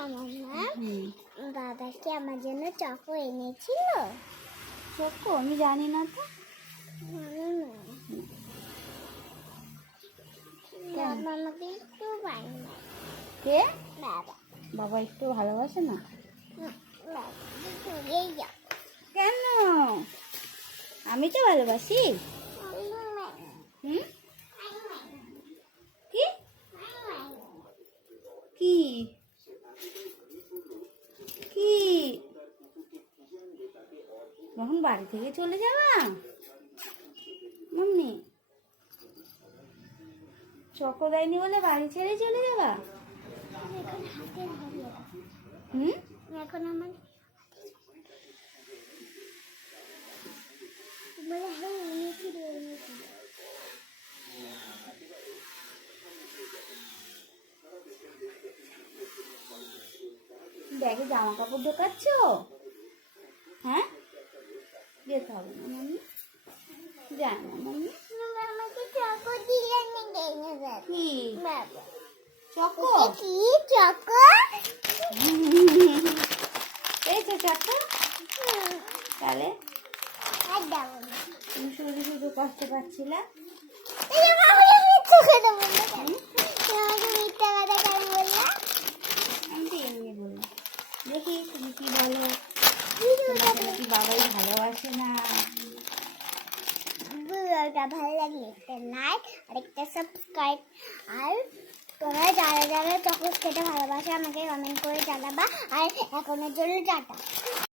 হুম। বাবা কি আমার জন্য চকো এনেছিল। সত্য আমি জানি না তো। আমাকে একটু কে? বাবা। বাবা একটু ভালোবাসে না? কেন? আমি তো ভালোবাসি হুম কি কি কি তখন বাড়ি থেকে চলে যাবা মাম্মি চকো দেয়নি বলে বাড়ি ছেড়ে চলে যাবা। হুম? এখন আমার এনেছি ব্যাগে জামা কাপড় ঢোকাচ্ছ? যেতে হবে না মাম্মি। যায় না মাম্মি। চকো কি? চকো? পেয়েছ চকো? তাহলে তুমি শুধু শুধু কষ্ট পাচ্ছিলে? দেখি তুমি কি বলো। বাবাই ভালোবাসে না? ভিডিওটা ভালো লাগলে একটা লাইক আর একটা সাবস্ক্রাইব আর তোমরা যারা যারা চকলেট খেতে ভালোবাসে, আমাকে কমেন্ট করে জানাবা। আর এখনের জন্য টাটা।